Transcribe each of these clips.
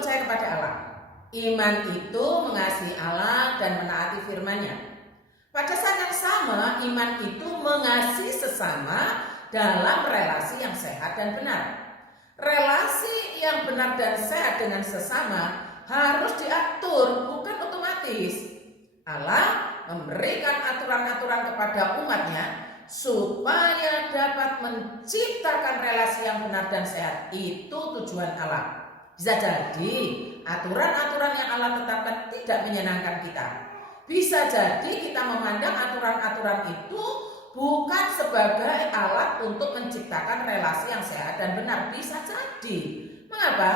percaya kepada Allah. Iman itu mengasihi Allah dan menaati firman-Nya. Pada saat yang sama, iman itu mengasihi sesama dalam relasi yang sehat dan benar. Relasi yang benar dan sehat dengan sesama harus diatur, bukan otomatis. Allah memberikan aturan-aturan kepada umatnya supaya dapat menciptakan relasi yang benar dan sehat. Itu tujuan Allah. Bisa jadi aturan-aturan yang Allah tetapkan tidak menyenangkan kita. Bisa jadi kita memandang aturan-aturan itu bukan sebagai alat untuk menciptakan relasi yang sehat dan benar. Bisa jadi. Mengapa?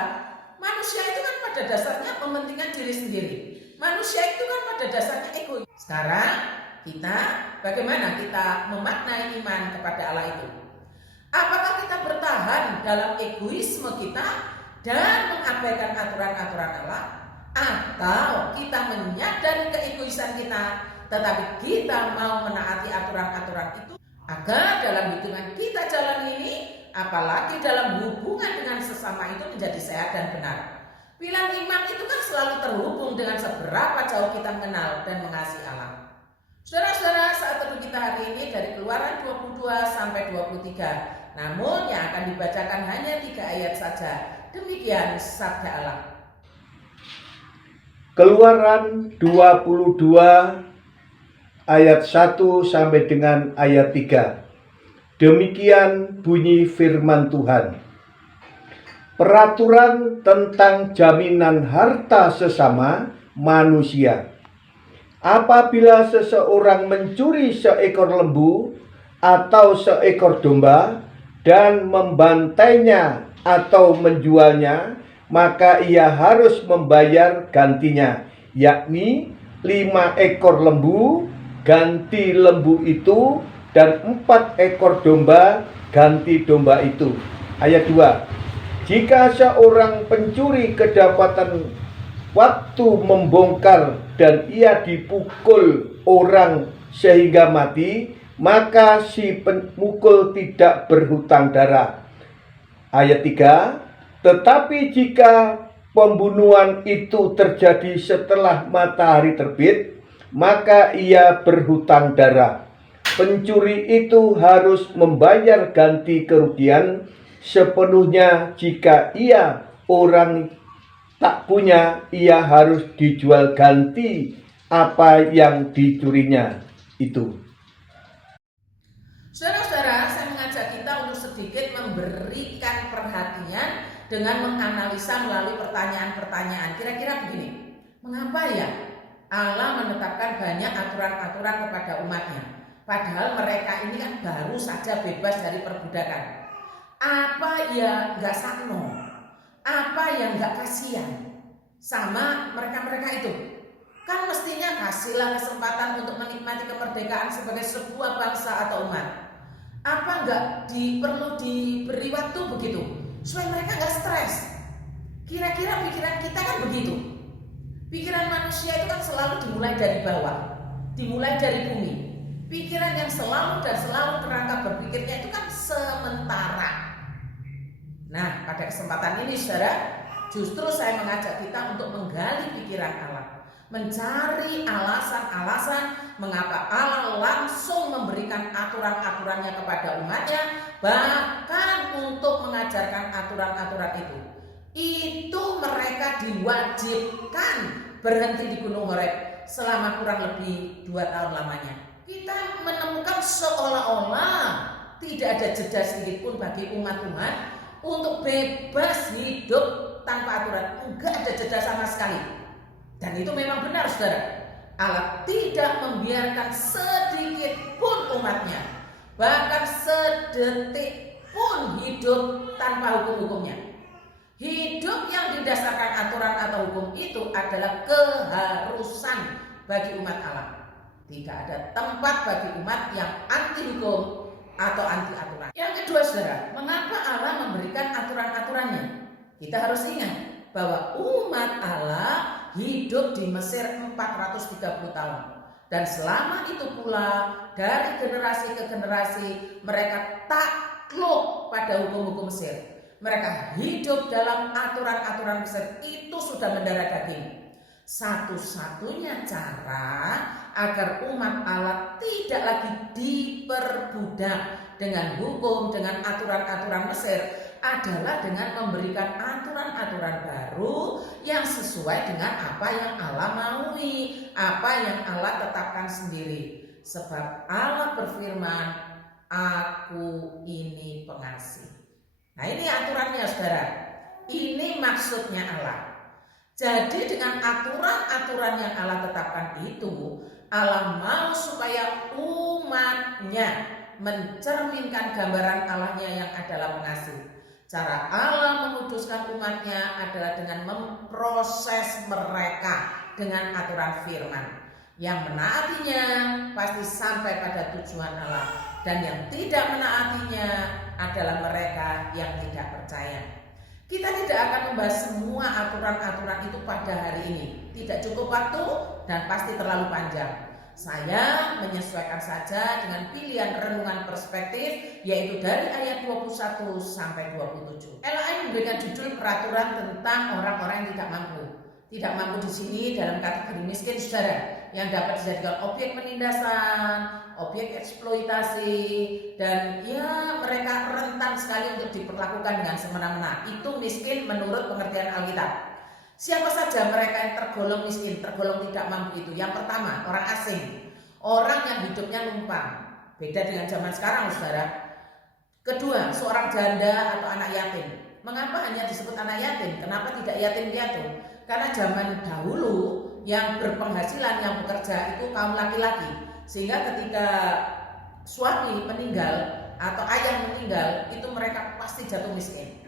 Manusia itu kan pada dasarnya mementingkan diri sendiri. Manusia itu kan pada dasarnya egois. Sekarang kita, bagaimana kita memaknai iman kepada Allah itu? Apakah kita bertahan dalam egoisme kita dan mengabaikan aturan-aturan Allah? Atau kita menyadari keegoisan kita, tetapi kita mau menaati aturan-aturan itu agar dalam hitungan kita jalan ini, apalagi dalam hubungan dengan sesama itu menjadi sehat dan benar. Pilihan iman itu kan selalu terhubung dengan seberapa jauh kita mengenal dan mengasihi Allah. Saudara-saudara, saat teduh kita hari ini dari Keluaran 22 sampai 23. Namun yang akan dibacakan hanya 3 ayat saja. Demikian sabda Allah. Keluaran 22 ayat 1 sampai dengan ayat 3. Demikian bunyi firman Tuhan. Peraturan tentang jaminan harta sesama manusia. Apabila seseorang mencuri seekor lembu atau seekor domba dan membantainya atau menjualnya, maka ia harus membayar gantinya, yakni 5 ekor lembu ganti lembu itu dan 4 ekor domba ganti domba itu. Ayat 2. Jika seorang pencuri kedapatan waktu membongkar dan ia dipukul orang sehingga mati, maka si pemukul tidak berhutang darah. Ayat 3. Tetapi jika pembunuhan itu terjadi setelah matahari terbit, maka ia berhutang darah. Pencuri itu harus membayar ganti kerugian sepenuhnya. Jika ia orang tak punya, ia harus dijual ganti apa yang dicurinya itu. Saudara-saudara, saya mengajak kita untuk sedikit memberikan perhatian dengan menganalisa melalui pertanyaan-pertanyaan. Kira-kira begini, mengapa ya Allah menetapkan banyak aturan-aturan kepada umatnya? Padahal mereka ini kan baru saja bebas dari perbudakan. Apa ya nggak sakno? Apa yang nggak kasihan sama mereka-mereka itu? Kan mestinya kasihlah kesempatan untuk menikmati kemerdekaan sebagai sebuah bangsa atau umat. Apa nggak perlu diberi waktu begitu supaya mereka nggak stres? Kira-kira pikiran kita kan begitu. Pikiran manusia itu kan selalu dimulai dari bawah, dimulai dari bumi. Pikiran yang selalu dan selalu kerangka berpikirnya itu kan sementara. Nah, pada kesempatan ini saudara, justru saya mengajak kita untuk menggali pikiran Allah, mencari alasan-alasan mengapa Allah langsung memberikan aturan-aturannya kepada umatnya, bahkan untuk mengajarkan aturan-aturan itu mereka diwajibkan berhenti di Gunung Horeb selama kurang lebih 2 tahun lamanya. Kita menemukan seolah-olah tidak ada jeda sedikit pun bagi umat-umat untuk bebas hidup tanpa aturan. Enggak ada jeda sama sekali. Dan itu memang benar saudara. Allah tidak membiarkan sedikit pun umatnya, bahkan sedetik pun hidup tanpa hukum-hukumnya. Hidup yang didasarkan aturan atau hukum itu adalah keharusan bagi umat Allah. Tidak ada tempat bagi umat yang anti hukum atau anti aturan. Yang kedua saudara, mengapa Allah memberikan aturan-aturannya? Kita harus ingat bahwa umat Allah hidup di Mesir 430 tahun. Dan selama itu pula dari generasi ke generasi mereka takluk pada hukum-hukum Mesir. Mereka hidup dalam aturan-aturan Mesir, itu sudah mendarah daging. Satu-satunya cara agar umat Allah tidak lagi diperbudak dengan hukum, dengan aturan-aturan Mesir adalah dengan memberikan aturan-aturan baru yang sesuai dengan apa yang Allah maui, apa yang Allah tetapkan sendiri. Sebab Allah berfirman, Aku ini pengasih. Nah, ini aturannya, saudara. Ini maksudnya Allah. Jadi dengan aturan-aturan yang Allah tetapkan itu, Allah mau supaya umatnya mencerminkan gambaran Allahnya yang adalah pengasih. Cara Allah menguduskan umatnya adalah dengan memproses mereka dengan aturan firman. Yang menaatinya pasti sampai pada tujuan Allah, dan yang tidak menaatinya adalah mereka yang tidak percaya. Kita tidak akan membahas semua aturan-aturan itu pada hari ini. Tidak cukup waktu dan pasti terlalu panjang. Saya menyesuaikan saja dengan pilihan renungan perspektif, yaitu dari ayat 21 sampai 27. LAI memberikan judul peraturan tentang orang-orang yang tidak mampu. Tidak mampu di sini dalam kategori miskin, saudara, yang dapat dijadikan objek penindasan, objek eksploitasi, dan ya mereka rentan sekali untuk diperlakukan dengan semena-mena. Itu miskin menurut pengertian Alkitab. Siapa saja mereka yang tergolong miskin, tergolong tidak mampu itu? Yang pertama, orang asing, orang yang hidupnya numpang. Beda dengan zaman sekarang, saudara. Kedua, seorang janda atau anak yatim. Mengapa hanya disebut anak yatim? Kenapa tidak yatim piatu? Karena zaman dahulu yang berpenghasilan, yang bekerja itu kaum laki-laki. Sehingga ketika suami meninggal atau ayah meninggal, itu mereka pasti jatuh miskin.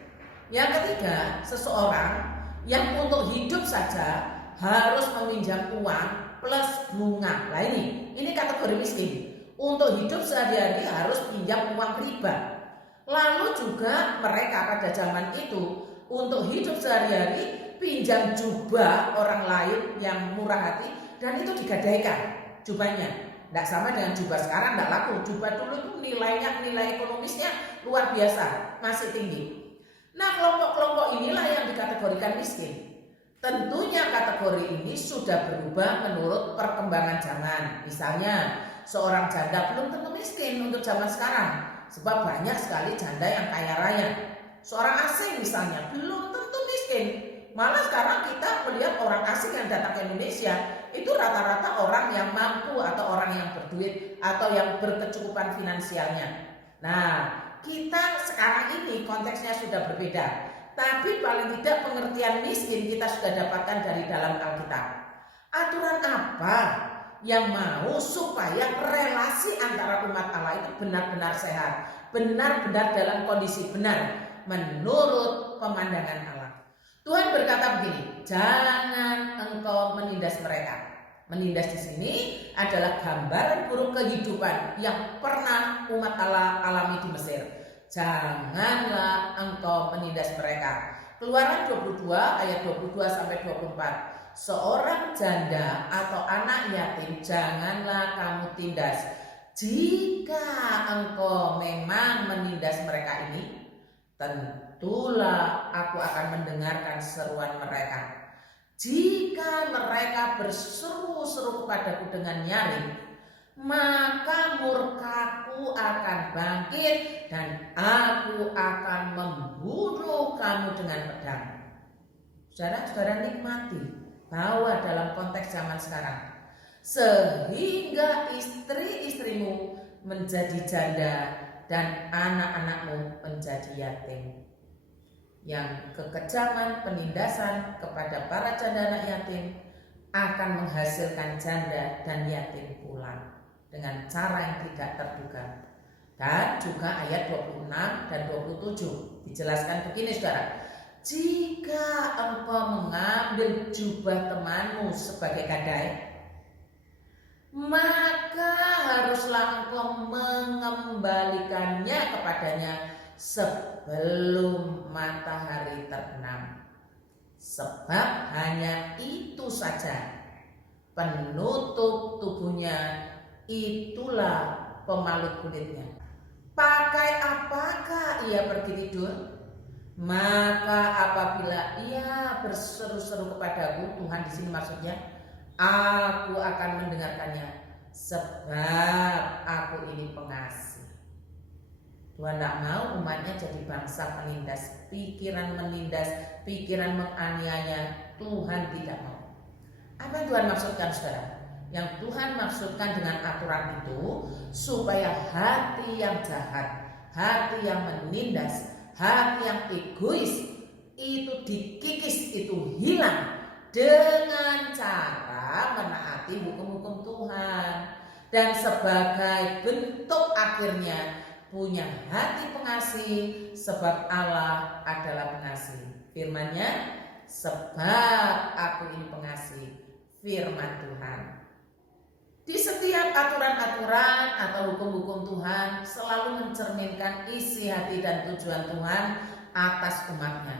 Yang ketiga, seseorang yang untuk hidup saja harus meminjam uang plus bunga. Nah ini kategori miskin. Untuk hidup sehari-hari harus pinjam uang riba. Lalu juga mereka pada zaman itu untuk hidup sehari-hari pinjam jubah orang lain yang murah hati, dan itu digadaikan jubahnya. Tidak sama dengan jubah sekarang, tidak laku. Jubah dulu itu nilai ekonomisnya luar biasa, masih tinggi. Nah, kelompok-kelompok inilah yang dikategorikan miskin. Tentunya kategori ini sudah berubah menurut perkembangan zaman. Misalnya, seorang janda belum tentu miskin untuk zaman sekarang, sebab banyak sekali janda yang kaya raya. Seorang asing misalnya belum tentu miskin. Malah sekarang kita melihat orang asing yang datang ke Indonesia itu rata-rata orang yang mampu atau orang yang berduit atau yang berkecukupan finansialnya. Nah, kita sekarang ini konteksnya sudah berbeda, tapi paling tidak pengertian miskin kita sudah dapatkan dari dalam Alkitab. Aturan apa yang mau supaya relasi antara umat Allah itu benar-benar sehat, benar-benar dalam kondisi benar menurut pemandangan Allah? Tuhan berkata begini, jangan engkau menindas mereka. Menindas di sini adalah gambaran buruk kehidupan yang pernah umat Allah alami di Mesir. Janganlah engkau menindas mereka. Keluaran 22 ayat 22 sampai 24. Seorang janda atau anak yatim janganlah kamu tindas. Jika engkau memang menindas mereka ini, tentulah aku akan mendengarkan seruan mereka. Jika mereka berseru-seru kepadaku dengan nyaring, maka murkaku akan bangkit dan aku akan membunuh kamu dengan pedang. Saudara-saudara nikmati bahwa dalam konteks zaman sekarang, sehingga istri-istrimu menjadi janda dan anak-anakmu menjadi yatim. Yang kekejaman penindasan kepada para janda anak yatim akan menghasilkan janda dan yatim pulang dengan cara yang tidak terduga. Dan juga ayat 26 dan 27 dijelaskan begini, saudara. Jika engkau mengambil jubah temanmu sebagai gadai, maka haruslah engkau mengembalikannya kepadanya sebelum matahari terbenam. Sebab hanya itu saja penutup tubuhnya, itulah pemalut kulitnya. Pakai apakah ia pergi tidur? Maka apabila ia berseru-seru kepadaku, Tuhan di sini maksudnya, aku akan mendengarkannya, sebab aku ini pengasih. Tuhan tidak mau umatnya jadi bangsa penindas, pikiran menganiaya. Tuhan tidak mau. Apa yang Tuhan maksudkan, saudara? Yang Tuhan maksudkan dengan aturan itu supaya hati yang jahat, hati yang menindas, hati yang egois itu dikikis, itu hilang dengan cara menaati hukum-hukum Tuhan. Dan sebagai bentuk akhirnya punya hati pengasih, sebab Allah adalah pengasih. Firman-Nya, sebab aku ini pengasih, firman Tuhan. Di setiap aturan-aturan atau hukum-hukum Tuhan selalu mencerminkan isi hati dan tujuan Tuhan atas umatnya.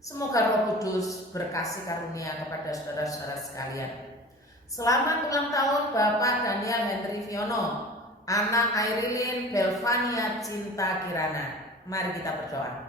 Semoga Roh Kudus berkasih karunia kepada saudara-saudara sekalian. Selamat ulang tahun Bapak Daniel Henry Fiono, anak Airilin Belvania Cinta Kirana. Mari kita berdoa.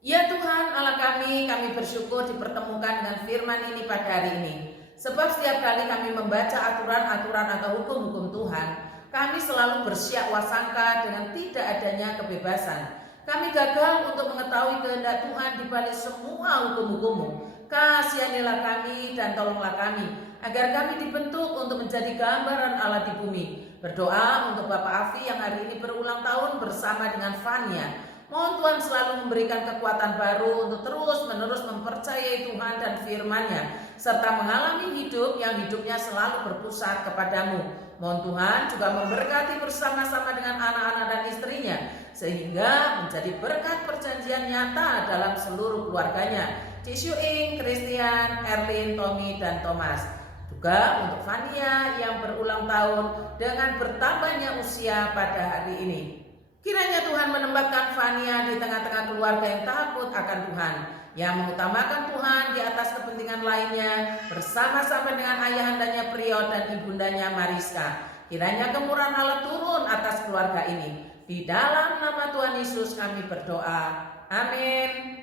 Ya Tuhan Allah kami bersyukur dipertemukan dengan firman ini pada hari ini. Sebab setiap kali kami membaca aturan-aturan atau hukum-hukum Tuhan, kami selalu bersiap wasangka dengan tidak adanya kebebasan. Kami gagal untuk mengetahui kehendak Tuhan di balik semua hukum-hukum-Mu. Kasihanilah kami dan tolonglah kami, agar kami dibentuk untuk menjadi gambaran Allah di bumi. Berdoa untuk Bapak Afi yang hari ini berulang tahun bersama dengan Fania. Mohon Tuhan selalu memberikan kekuatan baru untuk terus-menerus mempercayai Tuhan dan firman-Nya, serta mengalami hidup yang hidupnya selalu berpusat kepadamu. Mohon Tuhan juga memberkati bersama-sama dengan anak-anak dan istrinya, sehingga menjadi berkat perjanjian nyata dalam seluruh keluarganya. Cisuing, Christian, Erlin, Tommy, dan Thomas. Juga untuk Fania yang berulang tahun dengan bertambahnya usia pada hari ini. Kiranya Tuhan menempatkan Fania di tengah-tengah keluarga yang takut akan Tuhan, yang mengutamakan Tuhan di atas kepentingan lainnya, bersama-sama dengan ayahandanya Priyo dan ibundanya Mariska. Kiranya kemurahan Allah turun atas keluarga ini. Di dalam nama Tuhan Yesus kami berdoa. Amin.